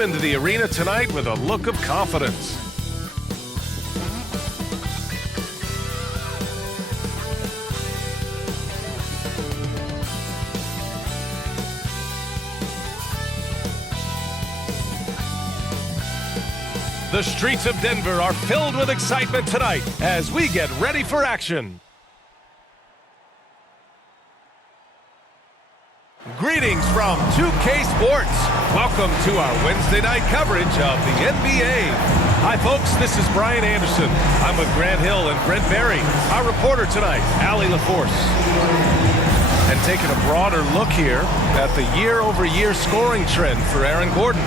Into the arena tonight with a look of confidence. The streets of Denver are filled with excitement tonight as we get ready for action. Greetings from 2K Sports. Welcome to our Wednesday night coverage of the NBA. Hi folks, this is Brian Anderson. I'm with Grant Hill and Brent Berry. Our reporter tonight, Allie LaForce. And taking a broader look here at the year-over-year scoring trend for Aaron Gordon.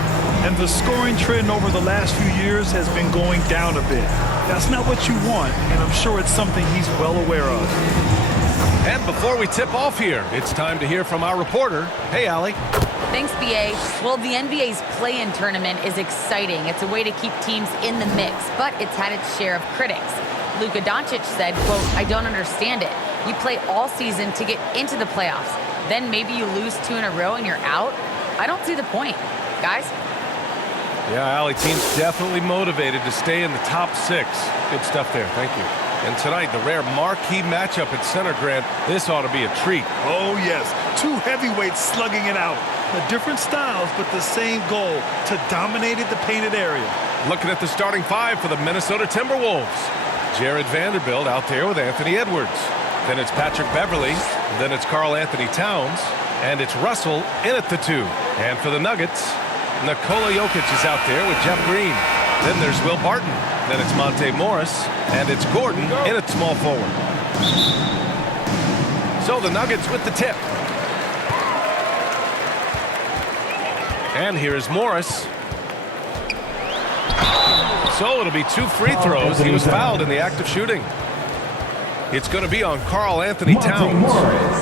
And the scoring trend over the last few years has been going down a bit. That's not what you want, and I'm sure it's something he's well aware of. And before we tip off here, it's time to hear from our reporter. Hey, Allie. Thanks, BA. Well, the NBA's play-in tournament is exciting. It's a way to keep teams in the mix, but it's had its share of critics. Luka Doncic said, quote, "I don't understand it. You play all season to get into the playoffs. Then maybe you lose 2 in a row and you're out? I don't see the point. Guys?" Yeah, Allie, team's definitely motivated to stay in the top 6. Good stuff there. Thank you. And tonight, the rare marquee matchup at center, Grant. This ought to be a treat. Oh, yes. 2 heavyweights slugging it out. The different styles, but the same goal, to dominate the painted area. Looking at the starting 5 for the Minnesota Timberwolves. Jared Vanderbilt out there with Anthony Edwards. Then it's Patrick Beverly. Then it's Karl Anthony Towns. And it's Russell in at the 2. And for the Nuggets, Nikola Jokic is out there with Jeff Green. Then there's Will Barton. Then it's Monte Morris. And it's Gordon in at small forward. So the Nuggets with the tip. And here's Morris. So it'll be 2 free throws. He was fouled in the act of shooting. It's going to be on Karl Anthony Towns.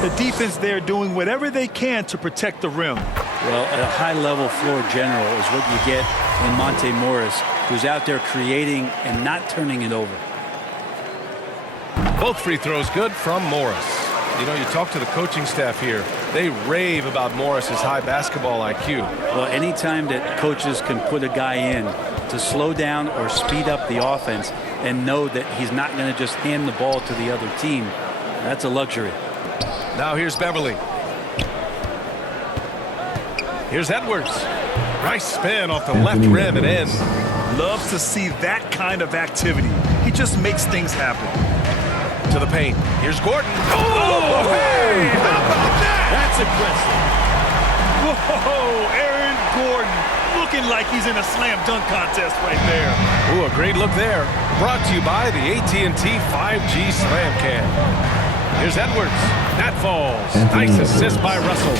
The defense there doing whatever they can to protect the rim. Well, a high-level floor general is what you get in Monte Morris, who's out there creating and not turning it over. Both free throws good from Morris. You know, you talk to the coaching staff here. They rave about Morris's high basketball IQ. Well, anytime that coaches can put a guy in to slow down or speed up the offense and know that he's not going to just hand the ball to the other team, that's a luxury. Now here's Beverly. Here's Edwards. Nice spin off the left rim and in. Loves to see that kind of activity. He just makes things happen. To the paint. Here's Gordon. Oh, hey! How about that? That's impressive. Whoa, Aaron Gordon looking like he's in a slam dunk contest right there. Ooh, a great look there. Brought to you by the AT&T 5G Slam Cam. Here's Edwards. That falls. Nice assist by Russell.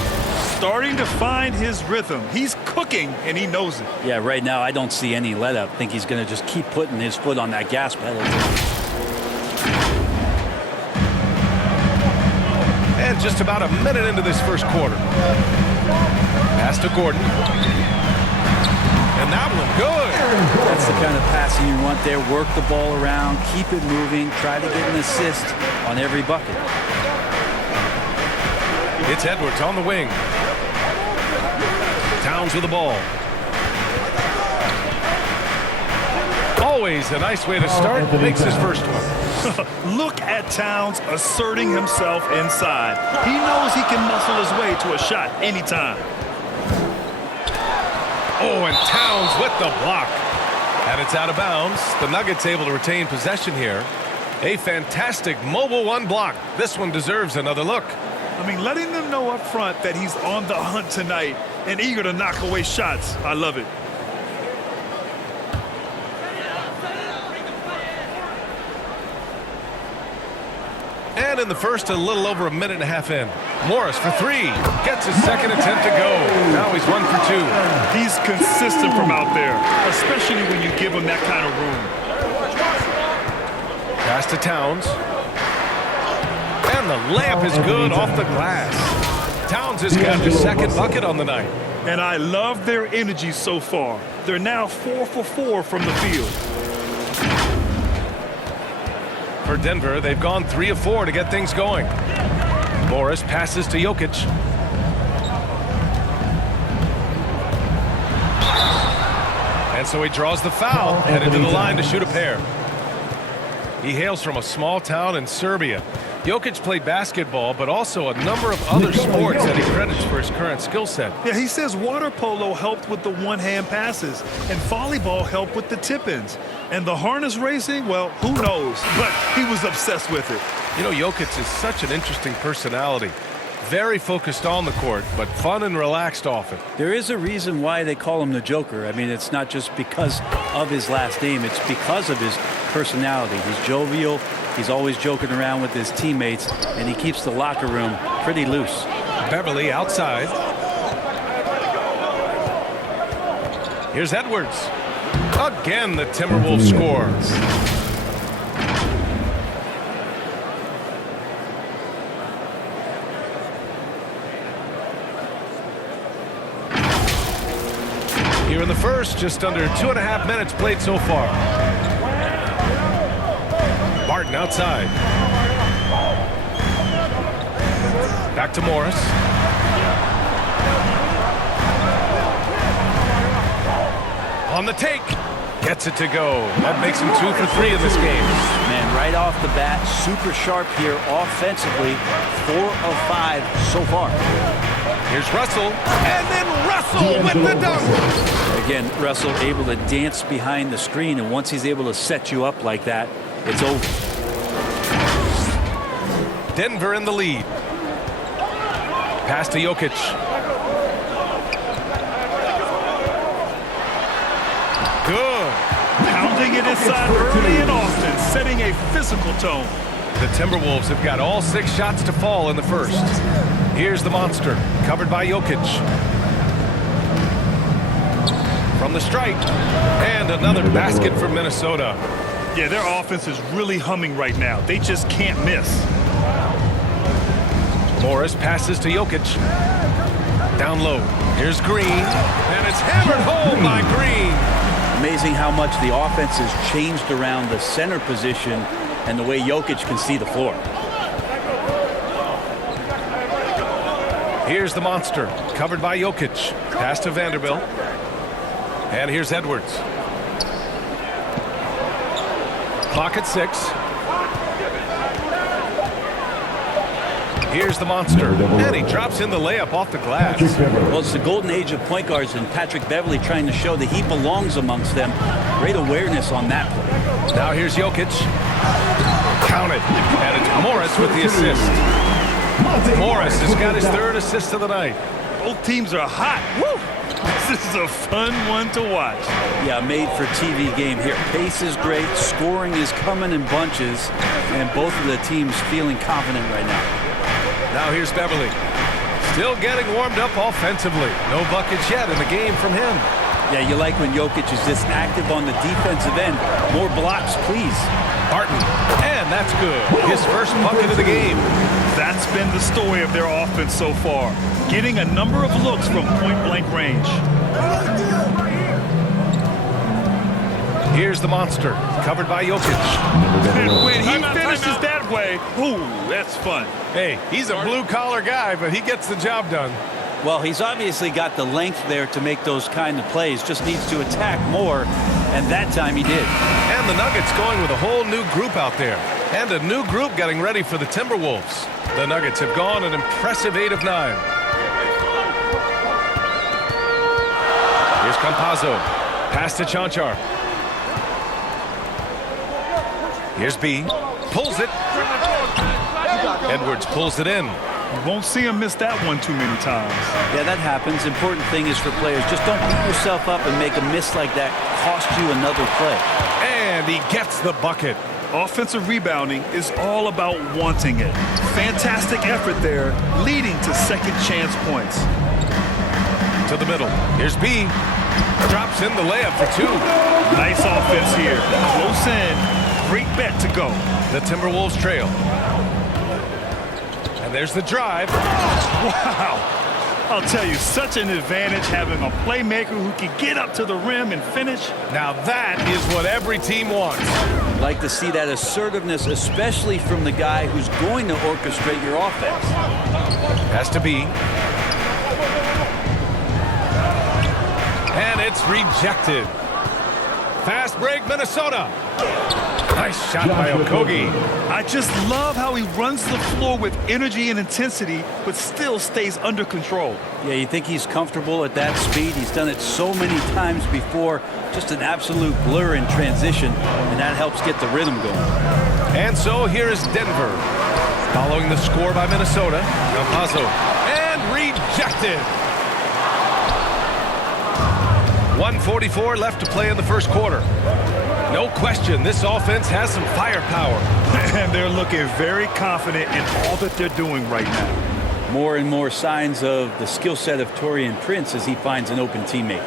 Starting to find his rhythm. He's cooking, and he knows it. Yeah, right now I don't see any let up. I think he's going to just keep putting his foot on that gas pedal. And just about a minute into this first quarter. Pass to Gordon. And that one good. That's the kind of passing you want there. Work the ball around, keep it moving, try to get an assist on every bucket. It's Edwards on the wing. Towns with the ball. Always a nice way to start. Makes his first one. Look at Towns asserting himself inside. He knows he can muscle his way to a shot anytime. Oh, and Towns with the block. And it's out of bounds. The Nuggets able to retain possession here. A fantastic mobile 1 block. This one deserves another look. I mean, letting them know up front that he's on the hunt tonight and eager to knock away shots. I love it. And in the first, a little over a minute and a half in. Morris for 3. Gets his second attempt to go. Now he's 1 for 2. He's consistent from out there, especially when you give him that kind of room. Pass to Towns. And the layup is good off the glass. Towns has got his second bucket on the night. And I love their energy so far. They're now 4 for 4 from the field. For Denver, they've gone 3 of 4 to get things going. Morris passes to Jokic. And so he draws the foul, headed to the line to shoot a pair. He hails from a small town in Serbia. Jokic played basketball, but also a number of other sports that he credits for his current skill set. Yeah, he says water polo helped with the one-hand passes, and volleyball helped with the tip-ins. And the harness racing, well, who knows? But he was obsessed with it. You know, Jokic is such an interesting personality. Very focused on the court, but fun and relaxed often. There is a reason why they call him the Joker. I mean, it's not just because of his last name. It's because of his personality. He's jovial. He's always joking around with his teammates, and he keeps the locker room pretty loose. Beverly outside. Here's Edwards. Again, the Timberwolves score. Here in the first, just under 2.5 minutes played so far. Barton outside. Back to Morris. On the take. Gets it to go. That makes him 2 for 3 in this game. Man, right off the bat, super sharp here offensively. 4 of 5 so far. Here's Russell. And then Russell with the dunk. Again, Russell able to dance behind the screen, and once he's able to set you up like that, it's over. Denver in the lead. Pass to Jokic. Good. Pounding it inside early and often, setting a physical tone. The Timberwolves have got all 6 shots to fall in the first. Here's the monster, covered by Jokic. From the stripe, and another basket for Minnesota. Yeah, their offense is really humming right now. They just can't miss. Morris passes to Jokic. Down low. Here's Green, and it's hammered home by Green. Amazing how much the offense has changed around the center position and the way Jokic can see the floor. Here's the monster, covered by Jokic. Pass to Vanderbilt. And here's Edwards. Clock at 6. Here's the monster. And he drops in the layup off the glass. Well, it's the golden age of point guards, and Patrick Beverly trying to show that he belongs amongst them. Great awareness on that play. Now here's Jokic. Counted. And it's Morris with the assist. Morris has got his 3rd assist of the night. Both teams are hot. Woo! This is a fun one to watch. Yeah, made for TV game here. Pace is great. Scoring is coming in bunches. And both of the teams feeling confident right now. Now here's Beverly. Still getting warmed up offensively. No buckets yet in the game from him. Yeah, you like when Jokic is this active on the defensive end. More blocks, please. Barton. And that's good. His first bucket of the game. That's been the story of their offense so far. Getting a number of looks from point-blank range. Here's the monster, covered by Jokic. And when he finishes that way, ooh, that's fun. Hey, he's a blue-collar guy, but he gets the job done. Well, he's obviously got the length there to make those kind of plays. Just needs to attack more, and that time he did. And the Nuggets going with a whole new group out there. And a new group getting ready for the Timberwolves. The Nuggets have gone an impressive 8 of 9. Here's Campazzo. Pass to Chanchar. Here's B. Pulls it. Edwards pulls it in. You won't see him miss that one too many times. Yeah, that happens. Important thing is for players, just don't beat yourself up and make a miss like that cost you another play. And he gets the bucket. Offensive rebounding is all about wanting it. Fantastic effort there, leading to second chance points. To the middle. Here's B. Drops in the layup for 2. Nice offense here. Close in. Great bet to go. The Timberwolves trail. And there's the drive. Wow. I'll tell you, such an advantage having a playmaker who can get up to the rim and finish. Now that is what every team wants. Like to see that assertiveness, especially from the guy who's going to orchestrate your offense. Has to be. And it's rejected. Fast break, Minnesota. Nice shot by Okogie. I just love how he runs the floor with energy and intensity, but still stays under control. Yeah, you think he's comfortable at that speed? He's done it so many times before. Just an absolute blur in transition, and that helps get the rhythm going. And so here is Denver. Following the score by Minnesota. Campazzo. And rejected. 1:44 left to play in the first quarter. No question, this offense has some firepower. And they're looking very confident in all that they're doing right now. More and more signs of the skill set of Taurean Prince as he finds an open teammate.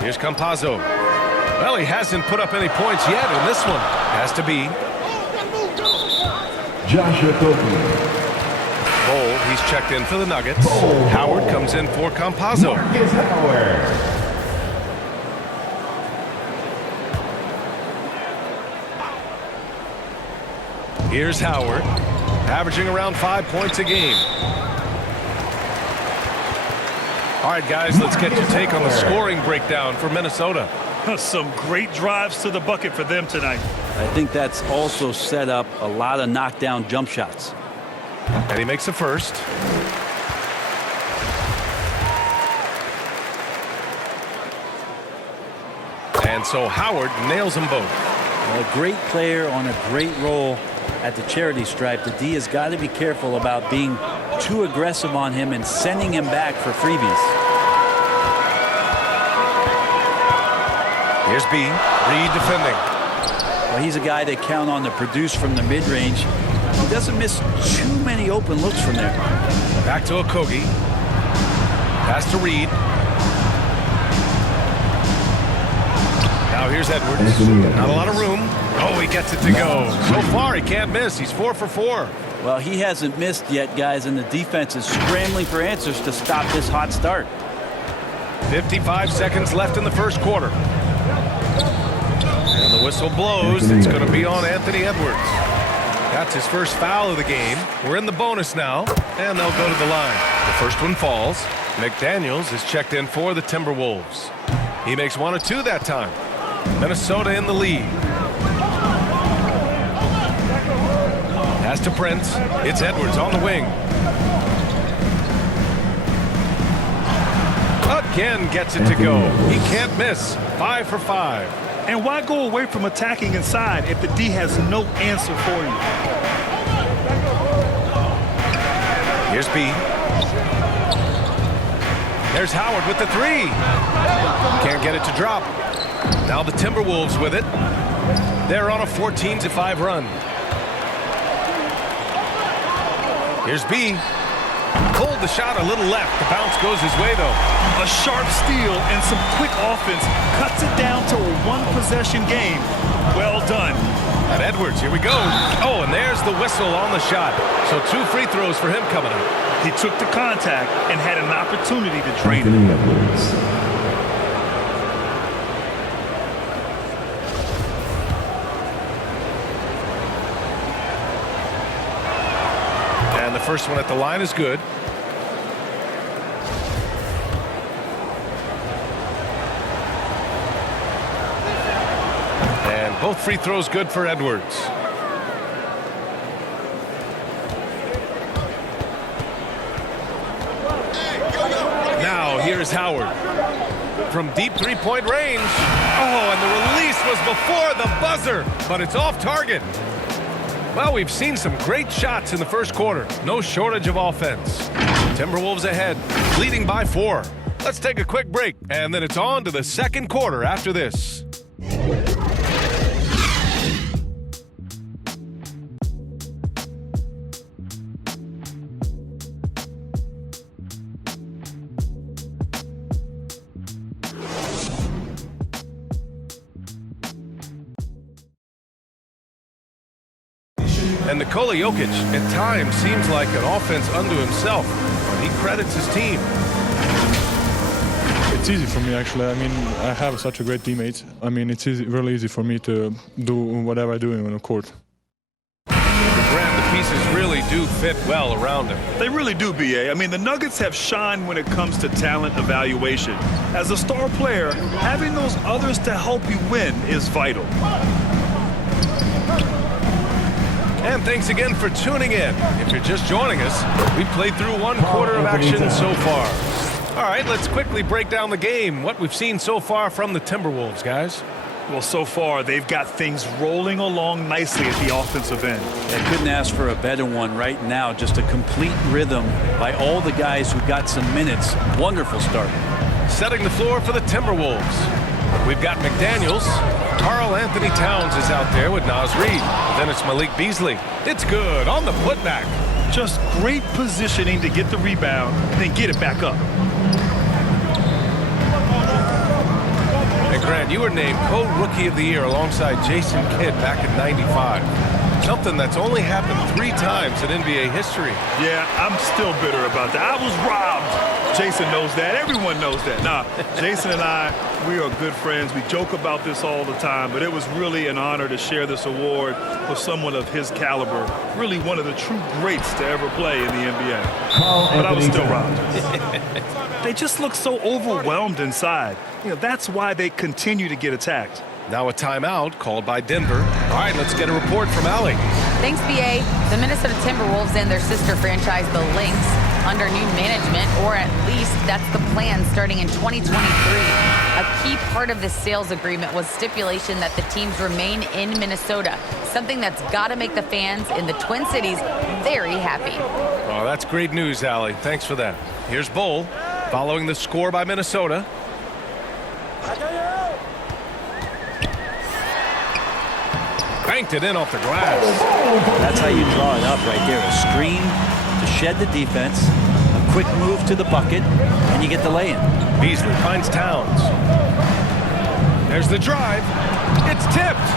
Here's Campazzo. Well, he hasn't put up any points yet in this one. Has to be. Joshua Okogie. Cole, he's checked in for the Nuggets. Howard comes in for Campazzo. Marcus Howard. Here's Howard, averaging around 5 points a game. All right, guys, let's get your take on the scoring breakdown for Minnesota. Some great drives to the bucket for them tonight. I think that's also set up a lot of knockdown jump shots. And he makes the first. And so Howard nails them both. A great player on a great role at the charity stripe. The D has got to be careful about being too aggressive on him and sending him back for freebies. Here's B. Reed defending. Well, he's a guy they count on to produce from the mid-range. He doesn't miss too many open looks from there. Back to Okogie. Pass to Reed. Now here's Edwards. Not a lot of room. Oh, he gets it to go. So far, he can't miss. He's 4 for 4. Well, he hasn't missed yet, guys, and the defense is scrambling for answers to stop this hot start. 55 seconds left in the first quarter. And the whistle blows. It's going to be on Anthony Edwards. That's his first foul of the game. We're in the bonus now, and they'll go to the line. The first one falls. McDaniels is checked in for the Timberwolves. He makes 1 of 2 that time. Minnesota in the lead. Pass to Prince. It's Edwards on the wing. Again gets it to go. He can't miss. 5 for 5. And why go away from attacking inside if the D has no answer for you? Here's B. There's Howard with the 3. Can't get it to drop. Now the Timberwolves with it. They're on a 14-5 run. Here's B. Pulled the shot a little left. The bounce goes his way, though. A sharp steal and some quick offense cuts it down to a one-possession game. Well done. And Edwards, here we go. Oh, and there's the whistle on the shot. So 2 free throws for him coming up. He took the contact and had an opportunity to drain it. Anthony Edwards. And the first one at the line is good. And both free throws good for Edwards. Now here's Howard. From deep three-point range. Oh, and the release was before the buzzer, but it's off target. Well, we've seen some great shots in the first quarter. No shortage of offense. Timberwolves ahead, leading by 4. Let's take a quick break, and then it's on to the second quarter after this. And Nikola Jokic, at times, seems like an offense unto himself. But he credits his team. It's easy for me, actually. I mean, I have such a great teammate. I mean, it's really easy for me to do whatever I do on the court. Grab the piece pieces really do fit well around him. They really do, B.A. I mean, the Nuggets have shined when it comes to talent evaluation. As a star player, having those others to help you win is vital. And thanks again for tuning in. If you're just joining us, we've played through one quarter of action so far. All right, let's quickly break down the game, what we've seen so far from the Timberwolves, guys. Well, so far, they've got things rolling along nicely at the offensive end. I couldn't ask for a better one right now. Just a complete rhythm by all the guys who got some minutes. Wonderful start. Setting the floor for the Timberwolves. We've got McDaniels. Karl Anthony Towns is out there with Naz Reid. Then it's Malik Beasley. It's good on the putback. Just great positioning to get the rebound, then get it back up. And Grant, you were named co-rookie of the year alongside Jason Kidd back in '95. Something that's only happened 3 times in NBA history. Yeah, I'm still bitter about that. I was robbed. Jason knows that. Everyone knows that. Nah, Jason and I, we are good friends. We joke about this all the time, but it was really an honor to share this award with someone of his caliber. Really one of the true greats to ever play in the NBA. But I was still robbed. They just look so overwhelmed inside. You know, that's why they continue to get attacked. Now a timeout called by Denver. All right, let's get a report from Allie. Thanks, BA. The Minnesota Timberwolves and their sister franchise, the Lynx, under new management, or at least that's the plan starting in 2023. A key part of this sales agreement was stipulation that the teams remain in Minnesota, something that's got to make the fans in the Twin Cities very happy. Oh, that's great news, Allie. Thanks for that. Here's Bull following the score by Minnesota. Banked it in off the glass. That's how you draw it up right there. A screen to shed the defense, a quick move to the bucket, and you get the lay-in. Beasley finds Towns. There's the drive. It's tipped.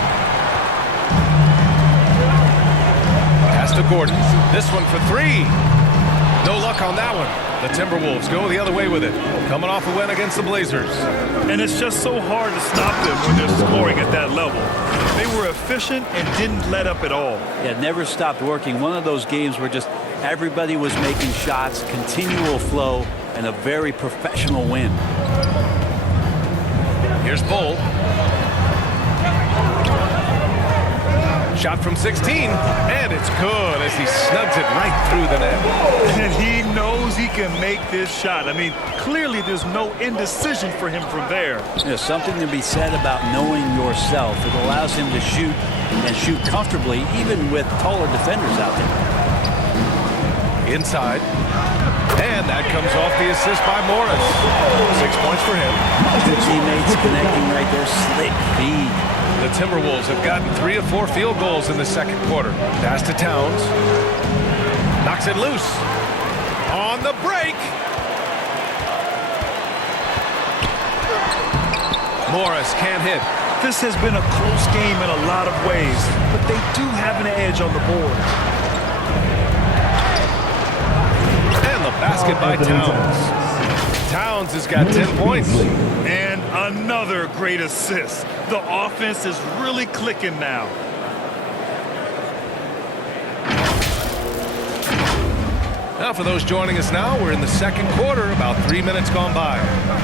Pass to Gordon. This one for 3. No luck on that one. The Timberwolves go the other way with it, coming off a win against the Blazers. And it's just so hard to stop them when they're scoring at that level. They were efficient and didn't let up at all. Yeah, never stopped working. One of those games where just everybody was making shots, continual flow, and a very professional win. Here's Bull. Shot from 16, and it's good as he snugs it right through the net. And he knows he can make this shot. I mean, clearly there's no indecision for him from there. There's something to be said about knowing yourself. It allows him to shoot and shoot comfortably, even with taller defenders out there. Inside. And that comes off the assist by Morris. 6 points for him. Good teammates connecting right there. Slick feed. The Timberwolves have gotten 3 of 4 field goals in the second quarter. Pass to Towns. Knocks it loose. On the break. Morris can't hit. This has been a close game in a lot of ways, but they do have an edge on the board. And the basket by Towns. Towns has got 10 points. And another great assist. The offense is really clicking now. Now for those joining us now, we're in the second quarter, about 3 minutes gone by.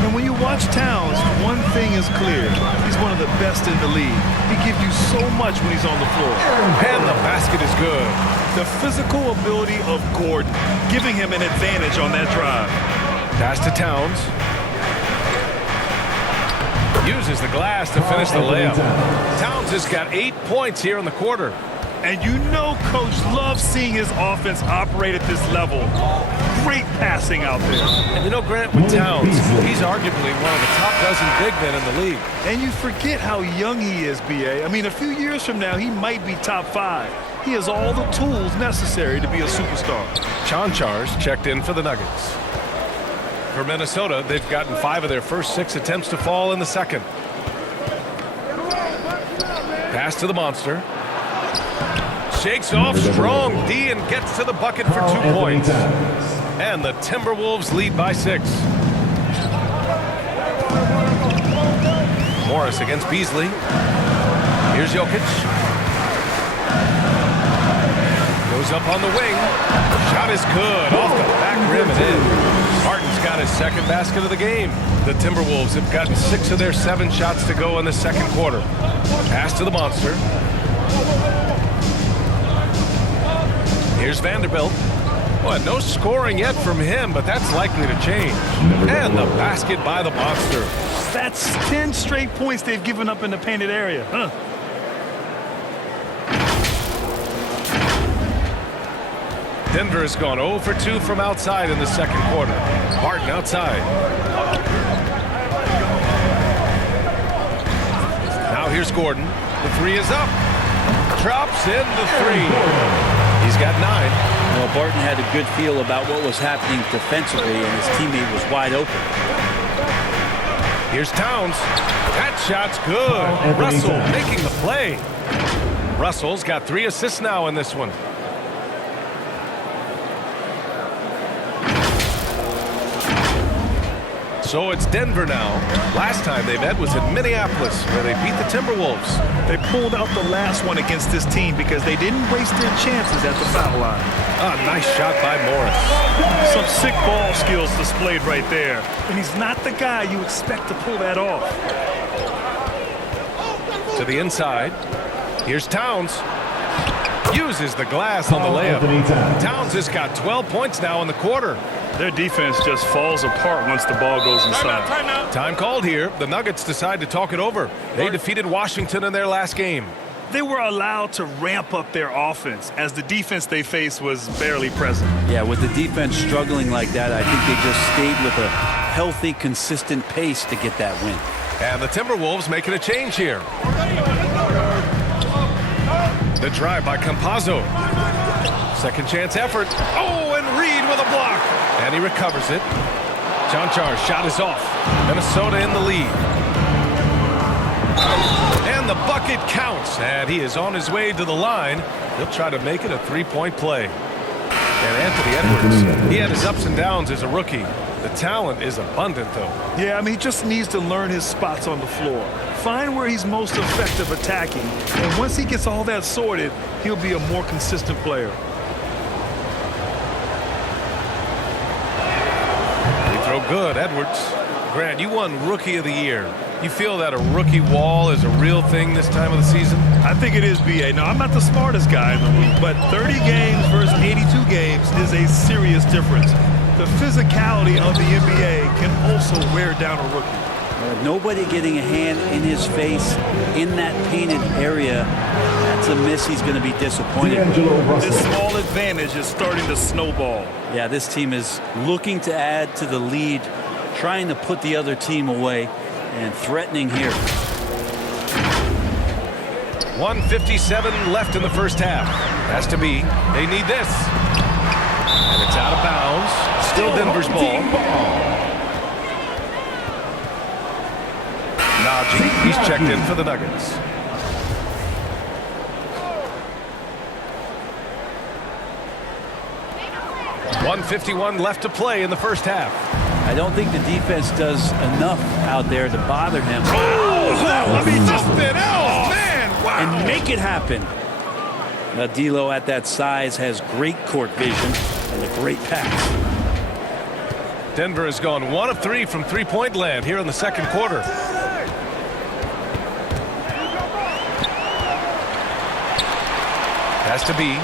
And when you watch Towns, one thing is clear. He's one of the best in the league. He gives you so much when he's on the floor. And the basket is good. The physical ability of Gordon, giving him an advantage on that drive. Pass to Towns. Uses the glass to finish the layup. Towns has got 8 points here in the quarter. And you know Coach loves seeing his offense operate at this level. Great passing out there. And you know, Grant, with Towns, he's arguably one of the top dozen big men in the league. And you forget how young he is, B.A. I mean, a few years from now, he might be top 5. He has all the tools necessary to be a superstar. Chanchar's checked in for the Nuggets. For Minnesota, they've gotten 5 of their first 6 attempts to fall in the second. Pass to the monster. Shakes off strong D and gets to the bucket for 2 points. And the Timberwolves lead by 6. Morris against Beasley. Here's Jokic. Goes Goes up on the wing. Shot is good. Off the back rim and in. Martin's got his second basket of the game. The Timberwolves have gotten 6 of their 7 shots to go in the second quarter. Pass to the monster. Here's Vanderbilt. Well, no scoring yet from him, but that's likely to change. And the basket by the monster. That's 10 straight points they've given up in the painted area. Huh. Denver has gone 0 for 2 from outside in the second quarter. Martin outside. Now here's Gordon. The 3 is up. Drops in the 3. He's got 9. Well, Barton had a good feel about what was happening defensively, and his teammate was wide open. Here's Towns. That shot's good. Russell making the play. Russell's got 3 assists now in this one. So it's Denver now. Last time they met was in Minneapolis, where they beat the Timberwolves. They pulled out the last one against this team because they didn't waste their chances at the foul line. Ah, nice shot by Morris. Some sick ball skills displayed right there. And he's not the guy you expect to pull that off. To the inside. Here's Towns. Uses the glass on the layup. Towns has got 12 points now in the quarter. Their defense just falls apart once the ball goes inside. Time called here. The Nuggets decide to talk it over. They defeated Washington in their last game. They were allowed to ramp up their offense as the defense they faced was barely present. Yeah, with the defense struggling like that, I think they just stayed with a healthy, consistent pace to get that win. And the Timberwolves making a change here. The drive by Campazzo. Second chance effort. Oh, and Reed with a block. And he recovers it. Jonchar's shot is off. Minnesota in the lead. And the bucket counts. And he is on his way to the line. He'll try to make it a 3-point play. And Anthony Edwards, he had his ups and downs as a rookie. The talent is abundant, though. Yeah, I mean, he just needs to learn his spots on the floor. Find where he's most effective attacking. And once he gets all that sorted, he'll be a more consistent player. Good, Edwards. Grant, you won Rookie of the Year. You feel that a rookie wall is a real thing this time of the season? I think it is, B.A. Now, I'm not the smartest guy in the league, but 30 games versus 82 games is a serious difference. The physicality of the NBA can also wear down a rookie. Nobody getting a hand in his face in that painted area, that's a miss he's going to be disappointed with. This small advantage is starting to snowball. Yeah, this team is looking to add to the lead, trying to put the other team away, and threatening here. 1:57 left in the first half. Has to be. They need this. And it's out of bounds. Still Denver's ball. Najee, he's checked in for the Nuggets. .151 left to play in the first half. I don't think the defense does enough out there to bother him. I mean, something else, man! Wow! And make it happen. Now, D'Lo at that size has great court vision and a great pass. Denver has gone 1 of 3 from three-point land here in the second quarter. Has to be.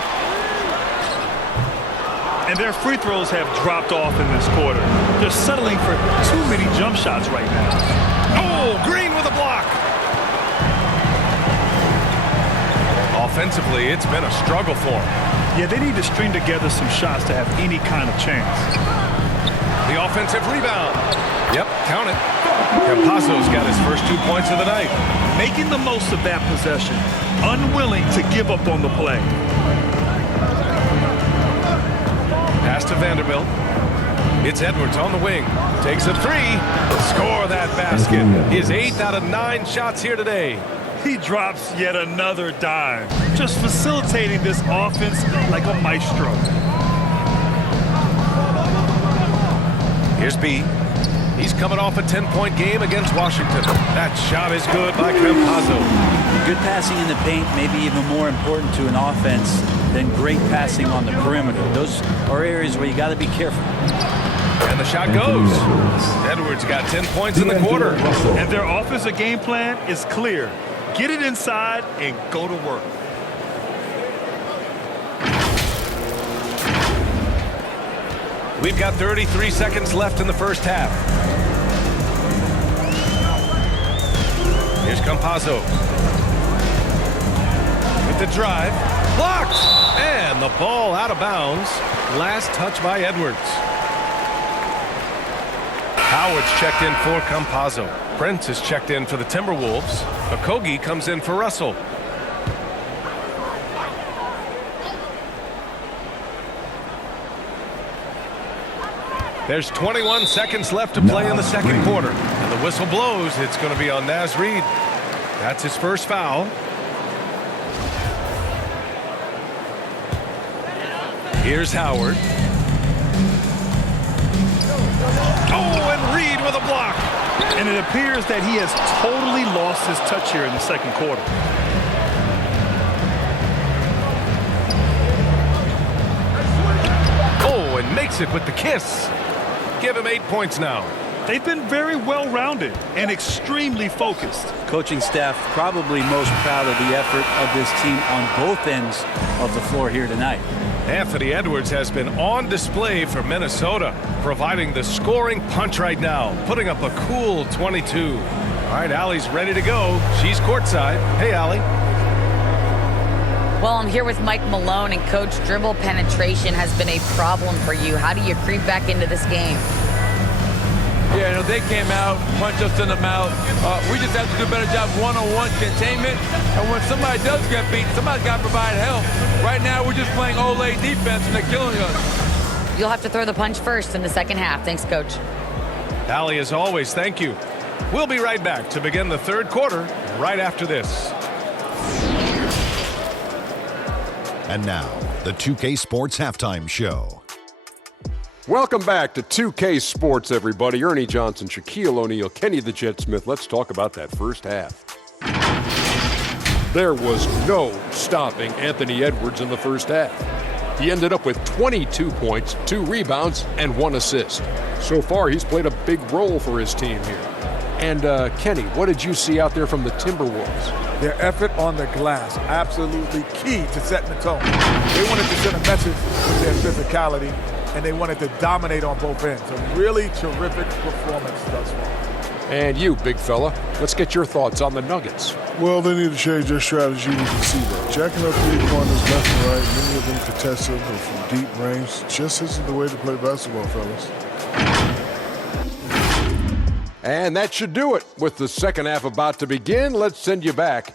And their free throws have dropped off in this quarter. They're settling for too many jump shots right now. Oh, Green with a block. Offensively, it's been a struggle for them. Yeah, they need to string together some shots to have any kind of chance. The offensive rebound. Yep, count it. Campazzo's got his first 2 points of the night. Making the most of that possession. Unwilling to give up on the play. Pass to Vanderbilt. It's Edwards on the wing. Takes a 3. Score that basket. His 8th out of 9 shots here today. He drops yet another dime. Just facilitating this offense like a maestro. Here's B. He's coming off a 10-point game against Washington. That shot is good by Campazzo. Good passing in the paint, maybe even more important to an offense then great passing on the perimeter. Those are areas where you got to be careful. And the shot goes. Edwards got 10 points in the quarter. And their offensive game plan is clear. Get it inside and go to work. We've got 33 seconds left in the first half. Here's Campazzo. With the drive. Blocked! And the ball out of bounds. Last touch by Edwards. Howard's checked in for Campazzo. Prince is checked in for the Timberwolves. Okogie comes in for Russell. There's 21 seconds left to play in the second quarter. And the whistle blows. It's going to be on Naz Reid. That's his first foul. Here's Howard. Oh, and Reid with a block. And it appears that he has totally lost his touch here in the second quarter. Oh, and makes it with the kiss. Give him 8 points now. They've been very well-rounded and extremely focused. Coaching staff probably most proud of the effort of this team on both ends of the floor here tonight. Anthony Edwards has been on display for Minnesota, providing the scoring punch right now, putting up a cool 22. All right, Allie's ready to go. She's courtside. Hey, Allie. Well, I'm here with Mike Malone, and Coach, dribble penetration has been a problem for you. How do you creep back into this game? Yeah, you know, they came out, punched us in the mouth. We just have to do a better job one-on-one containment. And when somebody does get beat, somebody's got to provide help. Right now, we're just playing Olay defense, and they're killing us. You'll have to throw the punch first in the second half. Thanks, Coach. Allie, as always, thank you. We'll be right back to begin the third quarter right after this. And now, the 2K Sports Halftime Show. Welcome back to 2K Sports, everybody. Ernie Johnson, Shaquille O'Neal, Kenny the Jet Smith. Let's talk about that first half. There was no stopping Anthony Edwards in the first half. He ended up with 22 points, 2 rebounds, and 1 assist. So far, he's played a big role for his team here. And, Kenny, what did you see out there from the Timberwolves? Their effort on the glass, absolutely key to setting the tone. They wanted to send a message with their physicality, and they wanted to dominate on both ends. A really terrific performance thus far. And you, big fella, let's get your thoughts on the Nuggets. Well, they need to change their strategy. We can see that. Jacking up 3-pointers left and right, many of them contested or from deep range. Just isn't the way to play basketball, fellas. And that should do it. With the second half about to begin, let's send you back.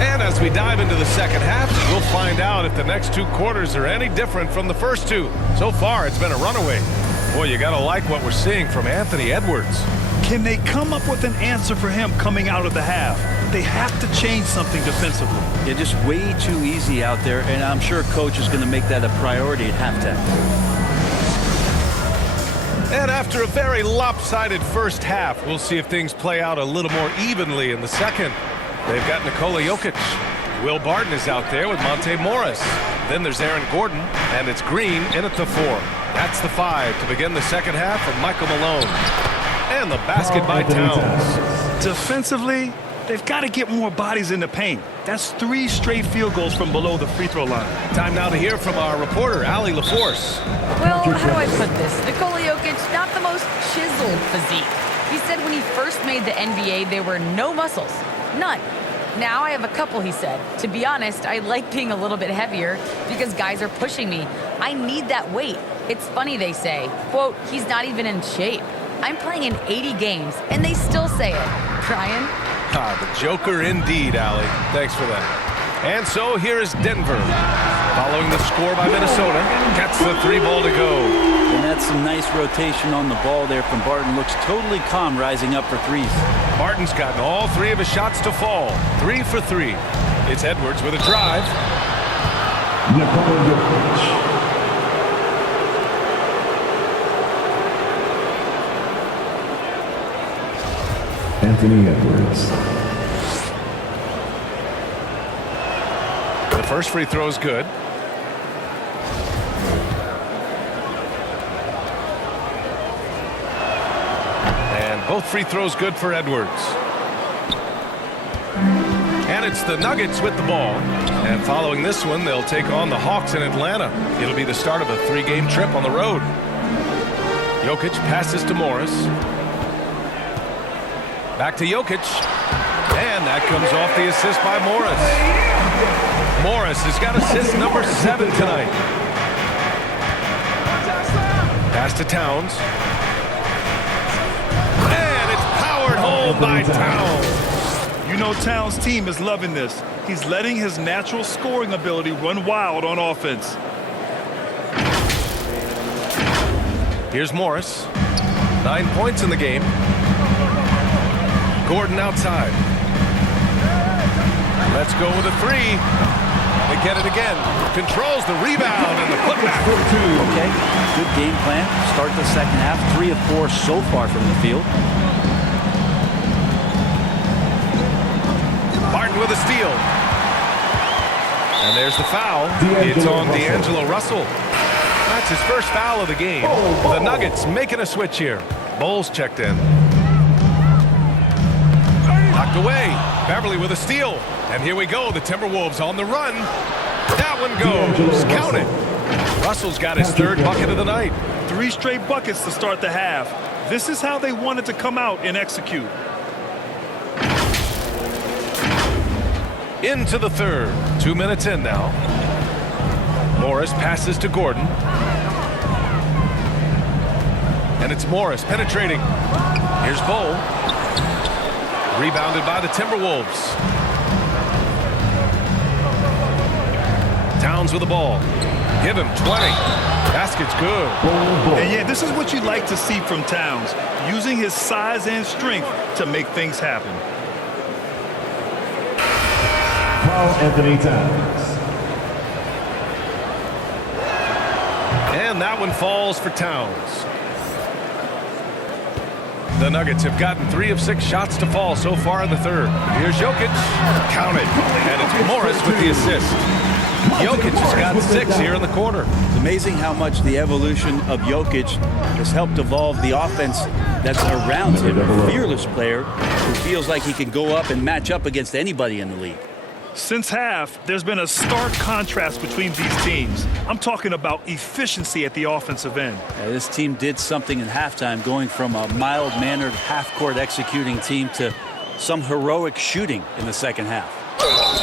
And as we dive into the second half, we'll find out if the next 2 quarters are any different from the first 2. So far, it's been a runaway. Boy, you got to like what we're seeing from Anthony Edwards. Can they come up with an answer for him coming out of the half? They have to change something defensively. Yeah, just way too easy out there, and I'm sure Coach is going to make that a priority at halftime. And after a very lopsided first half, we'll see if things play out a little more evenly in the second. They've got Nikola Jokic. Will Barton is out there with Monte Morris. Then there's Aaron Gordon, and it's Green in at the 4. That's the 5 to begin the second half from Michael Malone. And the basket by Towns. Defensively, they've got to get more bodies in the paint. That's 3 straight field goals from below the free throw line. Time now to hear from our reporter, Allie LaForce. Well, how do I put this? Nikola Jokic, not the most chiseled physique. He said when he first made the NBA, there were no muscles. None. Now I have a couple, he said. To be honest, I like being a little bit heavier because guys are pushing me. I need that weight. It's funny they say, quote, he's not even in shape. I'm playing in 80 games, and they still say it. Brian? The Joker indeed, Allie. Thanks for that. And so here is Denver. Following the score by Minnesota, gets the 3 ball to go. And that's some nice rotation on the ball there from Barton. Looks totally calm rising up for threes. Barton's gotten all 3 of his shots to fall. 3 for 3. It's Edwards with a drive. Anthony Edwards. The first free throw is good. And both free throws good for Edwards. And it's the Nuggets with the ball. And following this one, they'll take on the Hawks in Atlanta. It'll be the start of a 3-game trip on the road. Jokic passes to Morris. Back to Jokic. And that comes off the assist by Morris. Morris has got assist number 7 tonight. Pass to Towns. And it's powered home by Towns. You know Towns' team is loving this. He's letting his natural scoring ability run wild on offense. Here's Morris. 9 points in the game. Gordon outside. Let's go with a 3. They get it again. Controls the rebound and the putback for 2. Okay, good game plan. Start the second half. 3 of 4 so far from the field. Martin with a steal. And there's the foul. It's on D'Angelo Russell. That's his first foul of the game. The Nuggets making a switch here. Bowles checked in. Knocked away. Beverly with a steal. And here we go. The Timberwolves on the run. That one goes. Count it. Russell's got his 3rd bucket of the night. 3 straight buckets to start the half. This is how they wanted to come out and execute. Into the 3rd. 2 minutes in now. Morris passes to Gordon. And it's Morris penetrating. Here's Bowl. Rebounded by the Timberwolves. Towns with the ball. Give him 20. Basket's good. And yeah, this is what you like to see from Towns. Using his size and strength to make things happen. Carl Anthony Towns. And that one falls for Towns. The Nuggets have gotten 3 of 6 shots to fall so far in the 3rd. Here's Jokic. Count it. And it's Morris with the assist. Jokic has got 6 here in the quarter. It's amazing how much the evolution of Jokic has helped evolve the offense that's around him. A fearless player who feels like he can go up and match up against anybody in the league. Since half, there's been a stark contrast between these teams. I'm talking about efficiency at the offensive end. This team did something in halftime, going from a mild-mannered half-court executing team to some heroic shooting in the second half.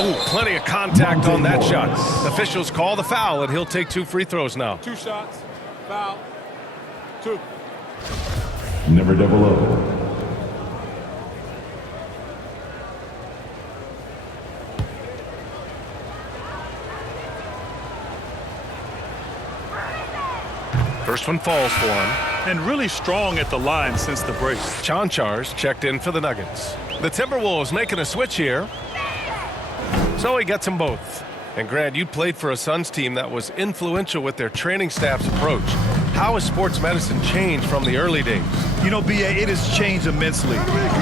Ooh, plenty of contact on that shot. Officials call the foul, and he'll take 2 free throws now. 2 shots. Foul. 2. Number 00. First one falls for him. And really strong at the line since the break. Chanchar's checked in for the Nuggets. The Timberwolves making a switch here. So he gets them both. And Grant, you played for a Suns team that was influential with their training staff's approach. How has sports medicine changed from the early days? You know, B.A., it has changed immensely.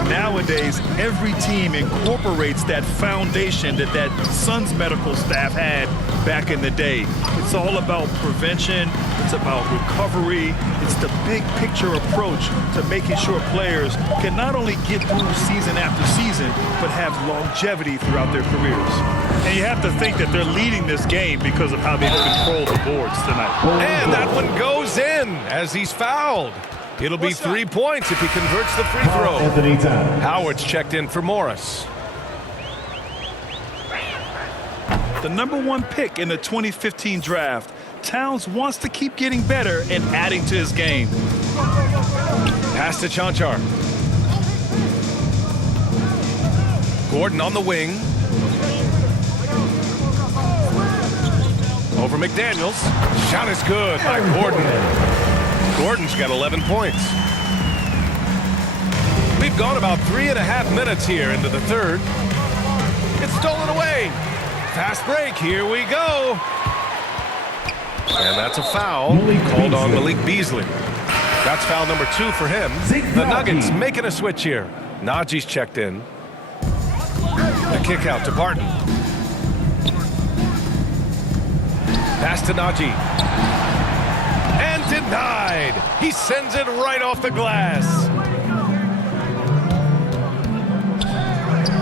Nowadays, every team incorporates that foundation that Suns medical staff had back in the day. It's all about prevention. It's about recovery. It's the big picture approach to making sure players can not only get through season after season, but have longevity throughout their careers. And you have to think that they're leading this game because of how they've controlled the boards tonight. And that one goes in as he's fouled. It'll be 3 points if he converts the free throw. Anthony Towns. Howard's checked in for Morris. The #1 pick in the 2015 draft, Towns wants to keep getting better and adding to his game. Pass to Chanchar. Gordon on the wing. Over McDaniels. Shot is good by Gordon. Gordon's got 11 points. We've gone about 3.5 minutes here into the 3rd. It's stolen away. Fast break. Here we go. And that's a foul called on Malik Beasley. That's foul number 2 for him. The Nuggets making a switch here. Najee's checked in. The kick out to Barton. Pass to Najee. And denied. He sends it right off the glass.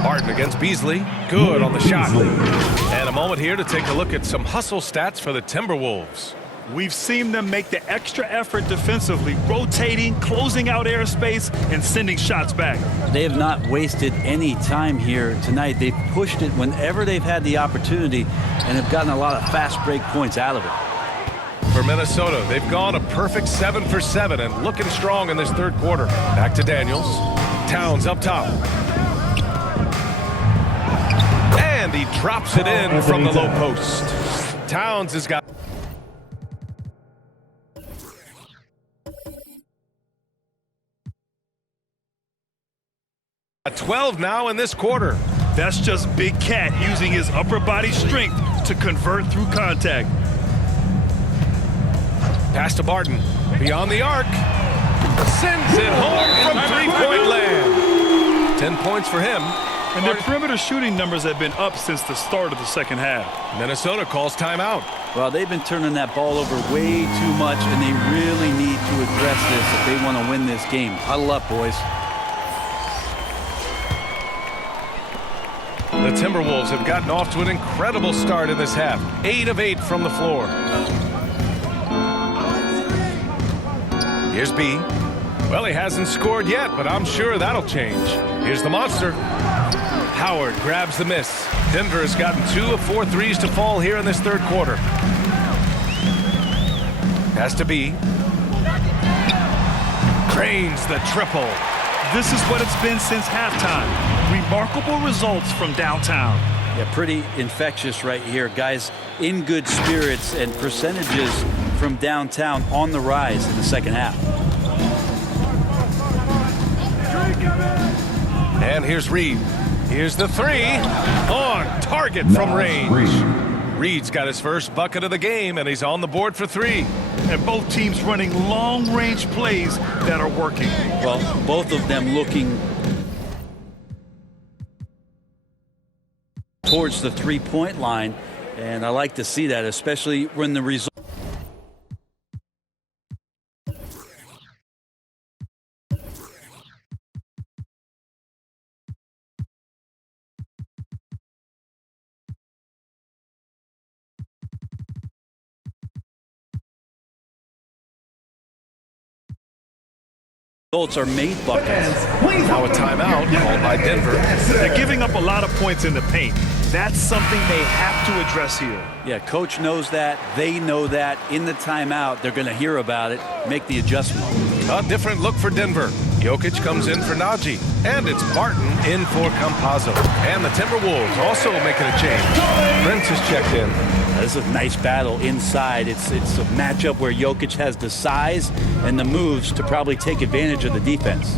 Barton against Beasley. Good on the shot. And a moment here to take a look at some hustle stats for the Timberwolves. We've seen them make the extra effort defensively, rotating, closing out airspace, and sending shots back. They have not wasted any time here tonight. They've pushed it whenever they've had the opportunity and have gotten a lot of fast break points out of it. For Minnesota, they've gone a perfect 7 for 7 and looking strong in this third quarter. Back to Daniels. Towns up top. And he drops it in from the low post. Towns has got... a 12 now in this quarter. That's just Big Cat using his upper body strength to convert through contact. Pass to Barton. Beyond the arc. Sends it home from three-point land. 10 points for him. And their perimeter shooting numbers have been up since the start of the second half. Minnesota calls timeout. Well, they've been turning that ball over way too much, and they really need to address this if they want to win this game. Huddle up, boys. The Timberwolves have gotten off to an incredible start in this half. 8 of 8 from the floor. Here's B. Well, he hasn't scored yet, but I'm sure that'll change. Here's the monster. Howard grabs the miss. Denver has gotten 2 of 4 threes to fall here in this third quarter. Pass to B. Drains the triple. This is what it's been since halftime. Remarkable results from downtown. Yeah, pretty infectious right here. Guys in good spirits and percentages from downtown on the rise in the second half. And here's Reed. Here's the three. On target from range. Reed's got his first bucket of the game, and he's on the board for 3. And both teams running long-range plays that are working. Well, both of them looking towards the three-point line, and I like to see that, especially when the result. Results are made buckets. Now a timeout called by Denver. They're giving up a lot of points in the paint. That's something they have to address here. Yeah, coach knows that. They know that. In the timeout, they're going to hear about it, make the adjustment. A different look for Denver. Jokic comes in for Najee. And it's Barton in for Campazzo. And the Timberwolves also making a change. Prince is checked in. This is a nice battle inside. It's a matchup where Jokic has the size and the moves to probably take advantage of the defense.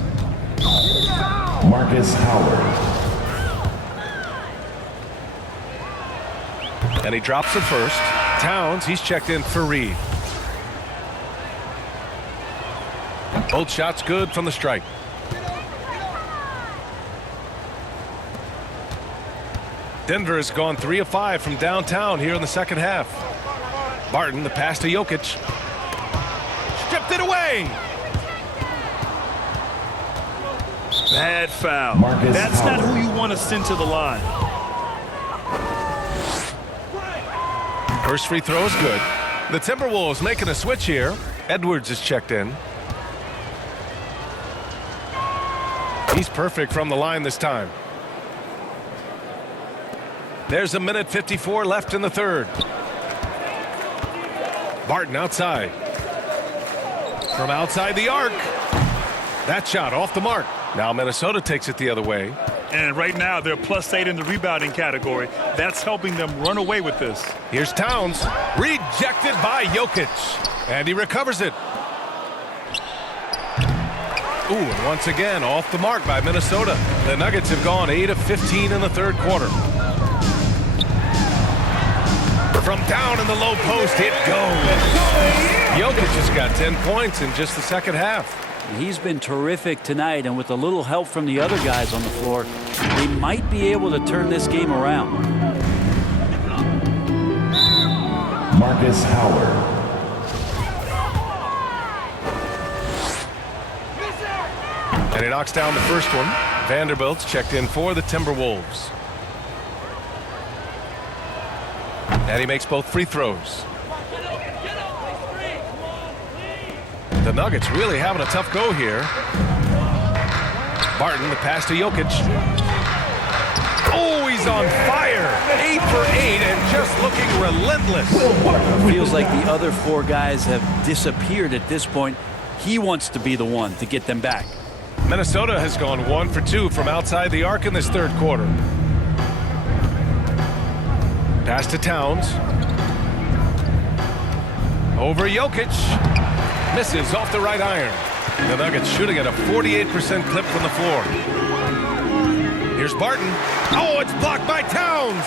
Marcus Howard. And he drops it first. Towns, he's checked in for Reed. Both shots good from the strike. Denver has gone 3 of 5 from downtown here in the second half. Barton, the pass to Jokic. Stripped it away. Bad foul. Marcus That's Howard. not who you want to send to the line. First free throw is good. The Timberwolves making a switch here. Edwards is checked in. He's perfect from the line this time. There's 1:54 left in the third. Barton outside. From outside the arc. That shot off the mark. Now Minnesota takes it the other way. And right now they're +8 in the rebounding category. That's helping them run away with this. Here's Towns. Rejected by Jokic. And he recovers it. Ooh, and once again off the mark by Minnesota. The Nuggets have gone 8 of 15 in the third quarter. From down in the low post, it goes. Jokic has got 10 points in just the second half. He's been terrific tonight, and with a little help from the other guys on the floor, they might be able to turn this game around. Marcus Howard. And he knocks down the first one. Vanderbilt's checked in for the Timberwolves. And he makes both free throws. The Nuggets really having a tough go here. Barton, the pass to Jokic. Oh, he's on fire. 8 for 8 and just looking relentless. Feels like the other 4 guys have disappeared at this point. He wants to be the one to get them back. Minnesota has gone 1 for 2 from outside the arc in this third quarter. Pass to Towns. Over Jokic. Misses off the right iron. The Nuggets shooting at a 48% clip from the floor. Here's Barton. Oh, it's blocked by Towns.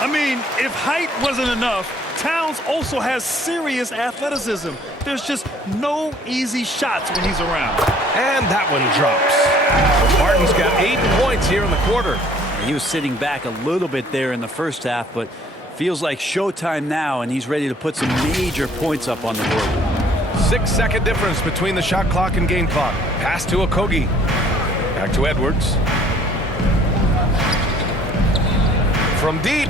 I mean, if height wasn't enough, Towns also has serious athleticism. There's just no easy shots when he's around. And that one drops. Barton's got 8 points here in the quarter. He was sitting back a little bit there in the first half, but feels like showtime now, and he's ready to put some major points up on the board. 6-second difference between the shot clock and game clock. Pass to Okogie. Back to Edwards. From deep.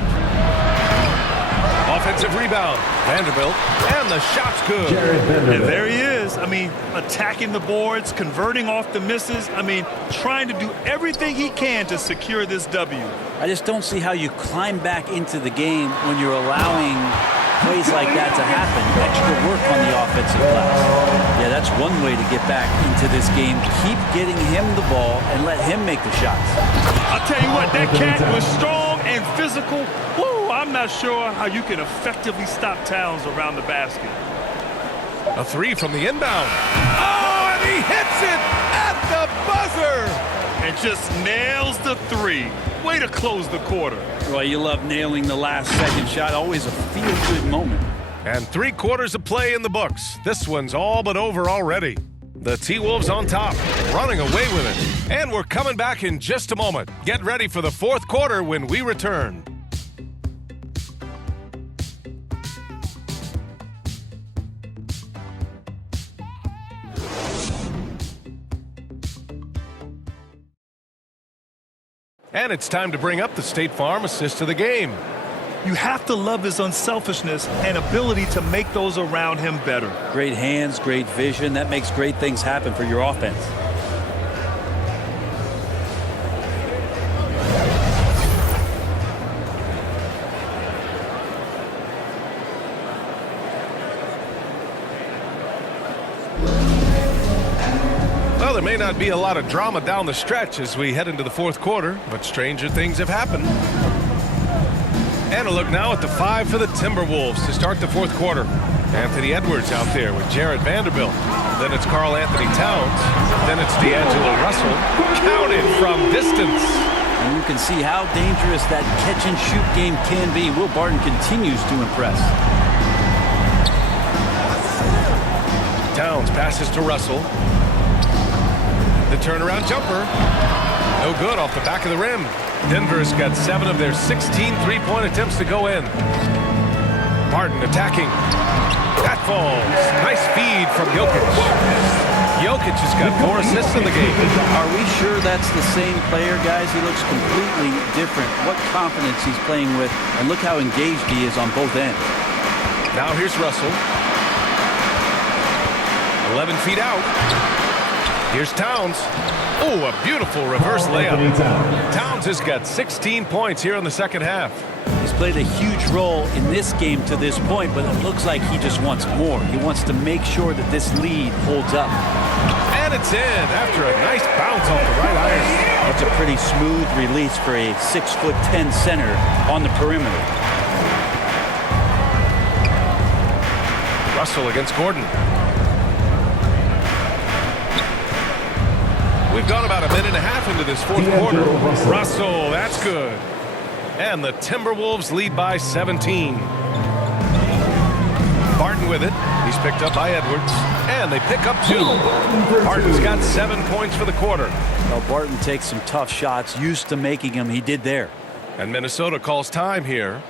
Offensive rebound. Vanderbilt. And the shot's good. And there he is. I mean, attacking the boards, converting off the misses. I mean, trying to do everything he can to secure this W. I just don't see how you climb back into the game when you're allowing plays like that to happen. Extra work on the offensive glass. Yeah, that's one way to get back into this game. Keep getting him the ball and let him make the shots. I'll tell you what, that cat was strong and physical. Woo, I'm not sure how you can effectively stop Towns around the basket. A 3 from the inbound. Oh, and he hits it at the buzzer. And just nails the 3. Way to close the quarter. Well, you love nailing the last second shot. Always a feel-good moment. And 3 quarters of play in the books. This one's all but over already. The T-Wolves on top, running away with it. And we're coming back in just a moment. Get ready for the fourth quarter when we return. And it's time to bring up the State Farm assist of the game. You have to love his unselfishness and ability to make those around him better. Great hands, great vision. That makes great things happen for your offense. Well, there may not be a lot of drama down the stretch as we head into the fourth quarter, but stranger things have happened. And a look now at the 5 for the Timberwolves to start the fourth quarter. Anthony Edwards out there with Jared Vanderbilt. Then it's Karl Anthony Towns. Then it's D'Angelo Russell. Counted from distance. And you can see how dangerous that catch-and-shoot game can be. Will Barton continues to impress. Towns passes to Russell. The turnaround jumper. No good off the back of the rim. Denver's got 7 of their 16 three-point attempts to go in. Barton attacking. That falls. Nice feed from Jokic. Jokic has got 4 assists in the game. Are we sure that's the same player, guys? He looks completely different. What confidence he's playing with, and look how engaged he is on both ends. Now here's Russell. 11 feet out. Here's Towns. Oh, a beautiful reverse layup. Towns has got 16 points here in the second half. He's played a huge role in this game to this point, but it looks like he just wants more. He wants to make sure that this lead holds up. And it's in after a nice bounce off the right iron. That's a pretty smooth release for a 6'10" center on the perimeter. Russell against Gordon. We've gone about a minute and a half into this fourth quarter. Russell, that's good. And the Timberwolves lead by 17. Barton with it. He's picked up by Edwards. And they pick up 2. Barton's got 7 points for the quarter. Well, Barton takes some tough shots. Used to making them. He did there. And Minnesota calls time here.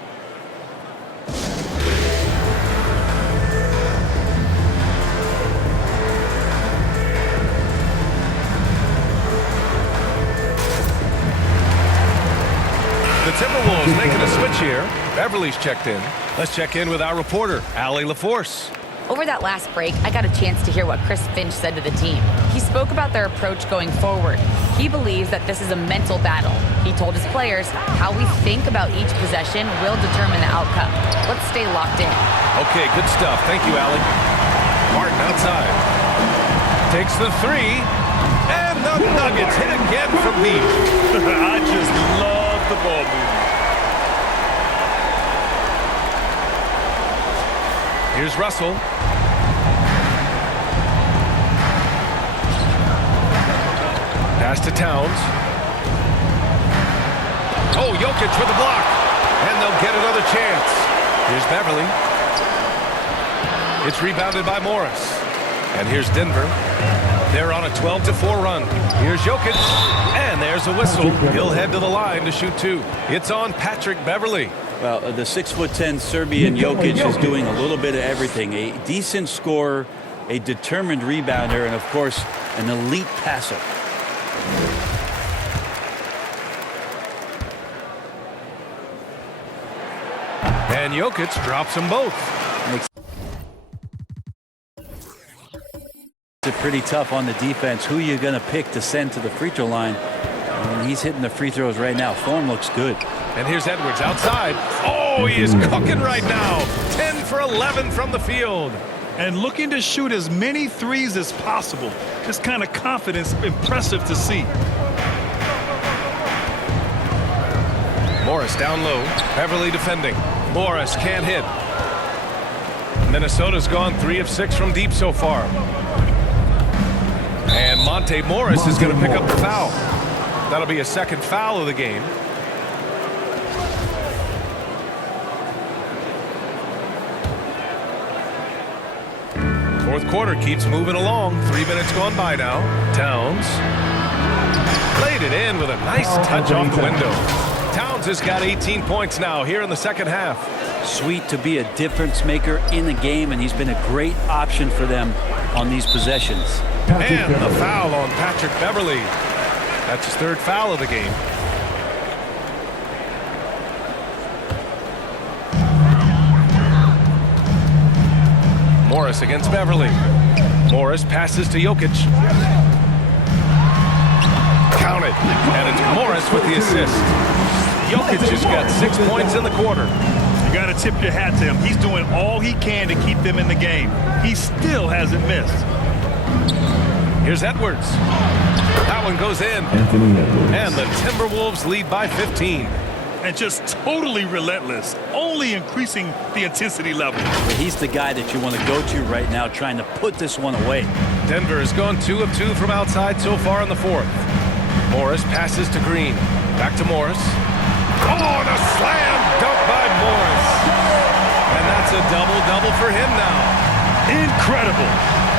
The Timberwolves making a switch here. Beverly's checked in. Let's check in with our reporter, Allie LaForce. Over that last break, I got a chance to hear what Chris Finch said to the team. He spoke about their approach going forward. He believes that this is a mental battle. He told his players how we think about each possession will determine the outcome. Let's stay locked in. Okay, good stuff. Thank you, Allie. Martin outside. Takes the 3. And the Nuggets hit again from deep. I just love the ball movement. Here's Russell. Pass to Towns. Oh, Jokic with the block. And they'll get another chance. Here's Beverly. It's rebounded by Morris. And here's Denver. They're on a 12-4 run. Here's Jokic. And there's a whistle. He'll head to the line to shoot 2. It's on Patrick Beverly. Well, the 6'10" Serbian Jokic is doing a little bit of everything. A decent scorer, a determined rebounder, and of course, an elite passer. And Jokic drops them both. Makes it pretty tough on the defense. Who are you going to pick to send to the free throw line? And he's hitting the free throws right now. Form looks good. And here's Edwards outside. Oh, he is cooking right now. 10 for 11 from the field. And looking to shoot as many threes as possible. This kind of confidence, impressive to see. Morris down low. Beverly defending. Morris can't hit. Minnesota's gone 3 of 6 from deep so far. And Monte Morris is going to pick up the foul. That'll be a second foul of the game. Fourth quarter keeps moving along. 3 minutes gone by now. Towns laid it in with a nice touch off the window. Towns has got 18 points now here in the second half. Sweet to be a difference maker in the game, and he's been a great option for them on these possessions. And the foul on Patrick Beverly. That's his 3rd foul of the game. Morris against Beverly. Morris passes to Jokic. Counted. And it's Morris with the assist. Jokic has got 6 points in the quarter. You got to tip your hat to him. He's doing all he can to keep them in the game. He still hasn't missed. Here's Edwards. That one goes in. And the Timberwolves lead by 15. And just totally relentless, only increasing the intensity level. He's the guy that you want to go to right now, trying to put this one away. Denver has gone 2 of 2 from outside so far in the 4th. Morris passes to Green. Back to Morris. Oh, the slam dunk by Morris. And that's a double-double for him now. Incredible.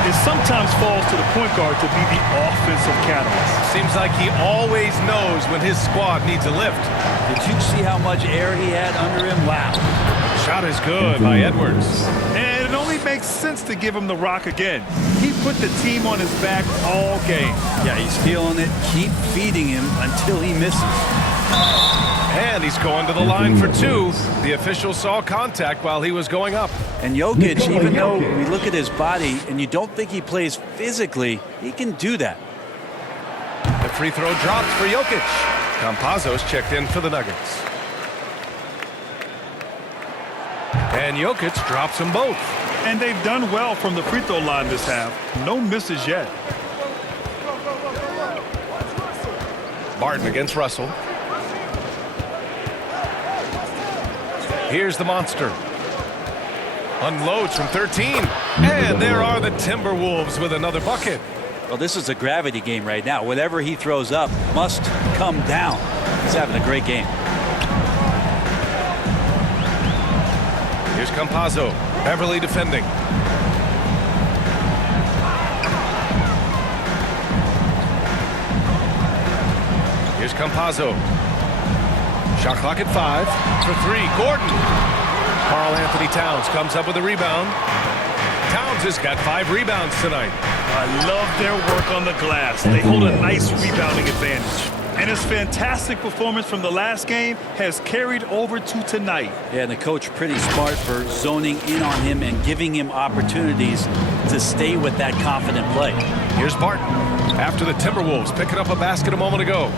It sometimes falls to the point guard to be the offensive catalyst. Seems like he always knows when his squad needs a lift. Did you see how much air he had under him? Wow. Shot is good by Edwards. And it only makes sense to give him the rock again. He put the team on his back all game. Yeah, he's feeling it. Keep feeding him until he misses. And he's going to the line for 2. The official saw contact while he was going up. And Jokic, even though we look at his body and you don't think he plays physically, he can do that. The free throw drops for Jokic. Campazzo's checked in for the Nuggets. And Jokic drops them both. And they've done well from the free throw line this half. No misses yet. Barton against Russell. Here's the monster. Unloads from 13. And there are the Timberwolves with another bucket. Well, this is a gravity game right now. Whatever he throws up must come down. He's having a great game. Here's Campazzo. Beverly defending. Here's Campazzo. Shot clock at 5 for 3. Gordon. Karl Anthony Towns comes up with a rebound. Towns has got 5 rebounds tonight. I love their work on the glass. They hold a nice rebounding advantage. And his fantastic performance from the last game has carried over to tonight. Yeah, and the coach pretty smart for zoning in on him and giving him opportunities to stay with that confident play. Here's Barton after the Timberwolves picking up a basket a moment ago.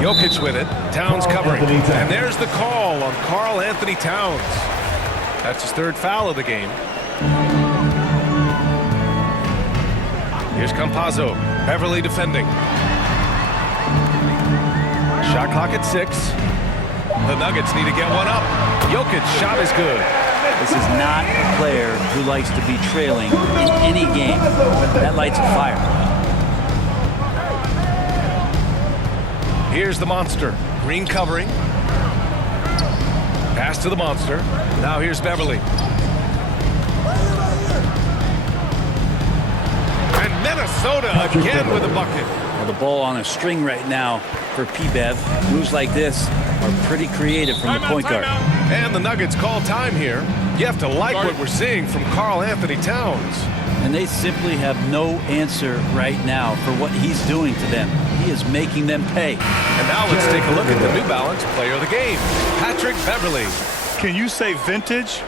Jokic with it. Towns covering. And there's the call on Karl Anthony Towns. That's his 3rd foul of the game. Here's Campazzo. Beverly defending. Shot clock at 6. The Nuggets need to get one up. Jokic's shot is good. This is not a player who likes to be trailing in any game. That lights a fire. Here's the monster. Green covering. Pass to the monster. Now here's Beverly. And Minnesota again with a bucket. Well, the ball on a string right now for P-Bev. Moves like this are pretty creative from the point guard. And the Nuggets call time here. You have to like what we're seeing from Karl Anthony Towns. And they simply have no answer right now for what he's doing to them. He is making them pay. And now let's take a look at the New Balance player of the game, Patrick Beverly. Can you say vintage?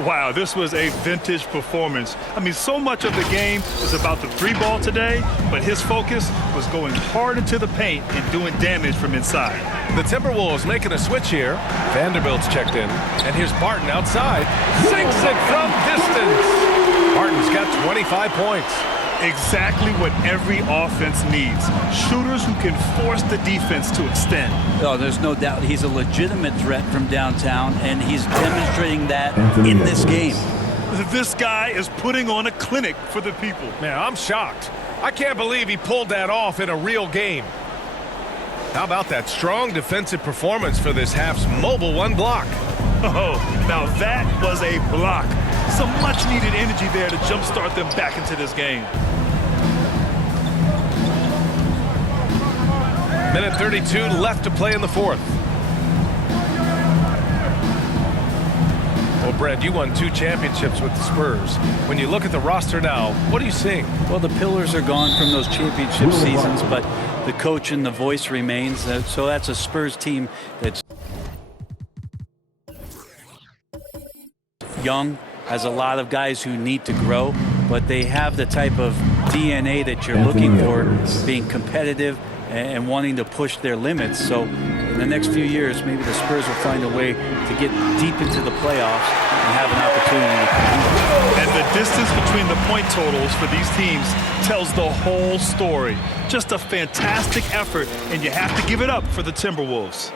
Wow, this was a vintage performance. I mean, so much of the game is about the 3-ball today, but his focus was going hard into the paint and doing damage from inside. The Timberwolves making a switch here. Vanderbilt's checked in. And here's Barton outside. Sinks it from distance. Barton's got 25 points. Exactly what every offense needs. Shooters who can force the defense to extend. Oh, there's no doubt he's a legitimate threat from downtown, and he's demonstrating that in this game. This guy is putting on a clinic for the people. Man, I'm shocked. I can't believe he pulled that off in a real game. How about that strong defensive performance for this half's mobile 1 block? Oh, now that was a block. Some much-needed energy there to jumpstart them back into this game. Minute 32 left to play in the 4th. Well, Brad, you won 2 championships with the Spurs. When you look at the roster now, what are you seeing? Well, the pillars are gone from those championship seasons, but the coach and the voice remains. So that's a Spurs team that's young, has a lot of guys who need to grow, but they have the type of DNA that you're looking for, being competitive and wanting to push their limits. So in the next few years, maybe the Spurs will find a way to get deep into the playoffs and have an opportunity to compete. And the distance between the point totals for these teams tells the whole story. Just a fantastic effort, and you have to give it up for the Timberwolves.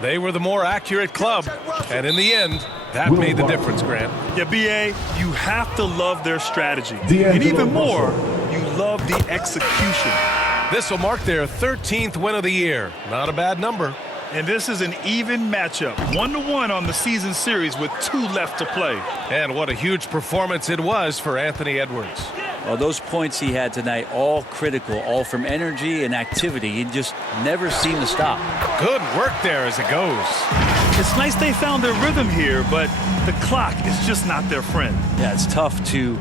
They were the more accurate club, and in the end, that made the difference, Grant. Yeah, B.A., you have to love their strategy. And even more, you love the execution. This will mark their 13th win of the year. Not a bad number. And this is an even matchup, 1-1 on the season series with 2 left to play. And what a huge performance it was for Anthony Edwards. Well, those points he had tonight, all critical, all from energy and activity. He just never seemed to stop. Good work there as it goes. It's nice they found their rhythm here, but the clock is just not their friend. Yeah, it's tough to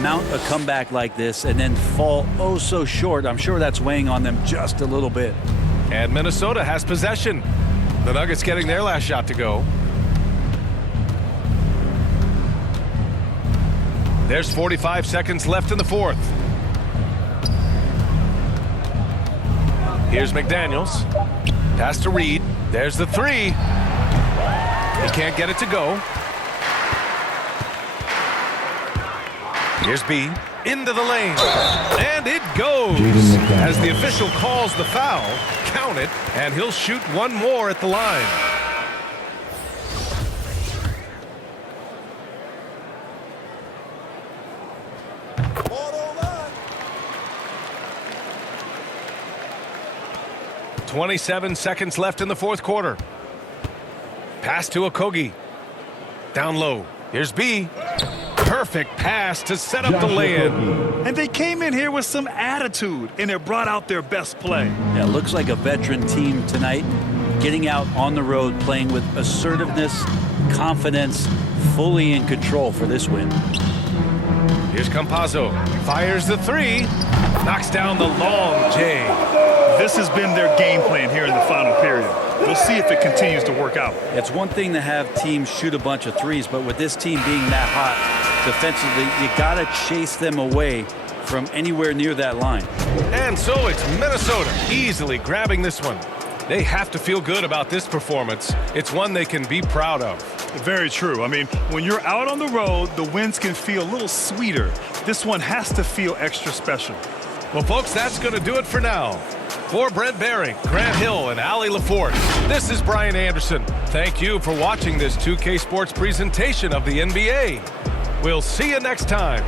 mount a comeback like this and then fall oh so short. I'm sure that's weighing on them just a little bit. And Minnesota has possession. The Nuggets getting their last shot to go. There's 45 seconds left in the 4th. Here's McDaniels. Pass to Reed. There's the 3. He can't get it to go. Here's B. Into the lane. And it goes. As the official calls the foul, count it, and he'll shoot one more at the line. .27 seconds left in the 4th quarter. Pass to Okogie. Down low. Here's B. Perfect pass to set up the lay-in. And they came in here with some attitude, and it brought out their best play. Yeah, looks like a veteran team tonight, getting out on the road, playing with assertiveness, confidence, fully in control for this win. Here's Campazzo. Fires the three. Knocks down the long J. This has been their game plan here in the final period. We'll see if it continues to work out. It's one thing to have teams shoot a bunch of threes, but with this team being that hot defensively, you got to chase them away from anywhere near that line. And so it's Minnesota easily grabbing this one. They have to feel good about this performance. It's one they can be proud of. Very true. I mean, when you're out on the road, the wins can feel a little sweeter. This one has to feel extra special. Well, folks, that's going to do it for now. For Brent Behring, Grant Hill, and Allie LaForce, this is Brian Anderson. Thank you for watching this 2K Sports presentation of the NBA. We'll see you next time.